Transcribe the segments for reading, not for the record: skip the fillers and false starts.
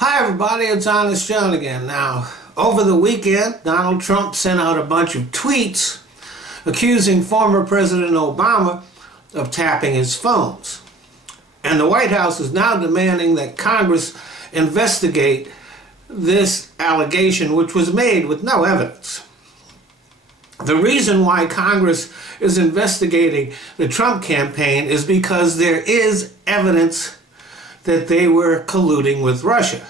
Hi everybody, it's Honest John again. Now, over the weekend, Donald Trump sent out a bunch of tweets accusing former President Obama of tapping his phones. And the White House is now demanding that Congress investigate this allegation, which was made with no evidence. The reason why Congress is investigating the Trump campaign is because there is evidence that they were colluding with Russia.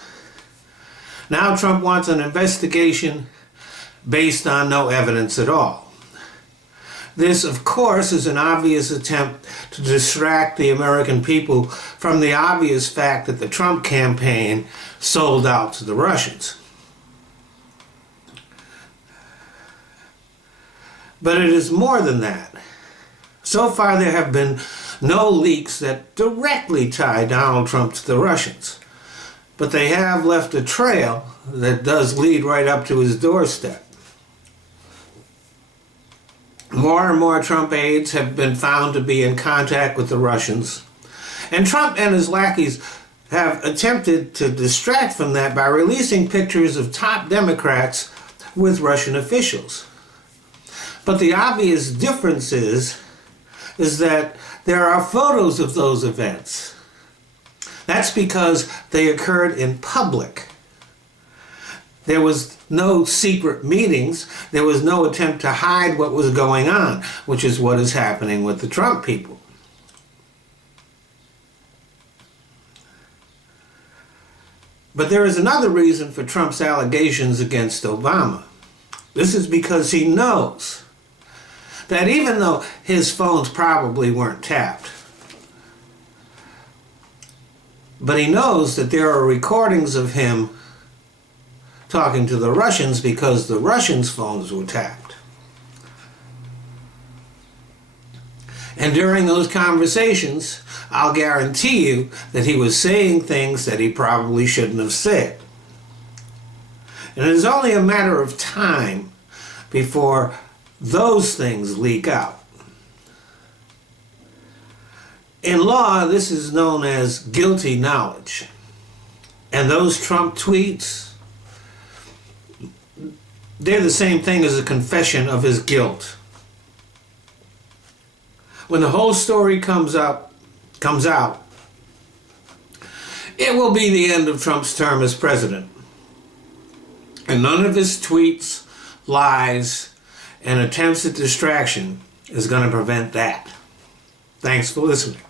Now Trump wants an investigation based on no evidence at all. This, of course, is an obvious attempt to distract the American people from the obvious fact that the Trump campaign sold out to the Russians. But it is more than that. So far there have been no leaks that directly tie Donald Trump to the Russians. But they have left a trail that does lead right up to his doorstep. More and more Trump aides have been found to be in contact with the Russians. And Trump and his lackeys have attempted to distract from that by releasing pictures of top Democrats with Russian officials. But the obvious difference is that there are photos of those events. That's because they occurred in public. There was no secret meetings. There was no attempt to hide what was going on, which is what is happening with the Trump people. But there is another reason for Trump's allegations against Obama. This is because he knows that even though his phones probably weren't tapped, but he knows that there are recordings of him talking to the Russians because the Russians' phones were tapped. And during those conversations, I'll guarantee you that he was saying things that he probably shouldn't have said. And it is only a matter of time before those things leak out. In law, this is known as guilty knowledge. And those Trump tweets, they're the same thing as a confession of his guilt. When the whole story comes out, it will be the end of Trump's term as president. And none of his tweets, lies, and attempts at distraction is going to prevent that. Thanks for listening.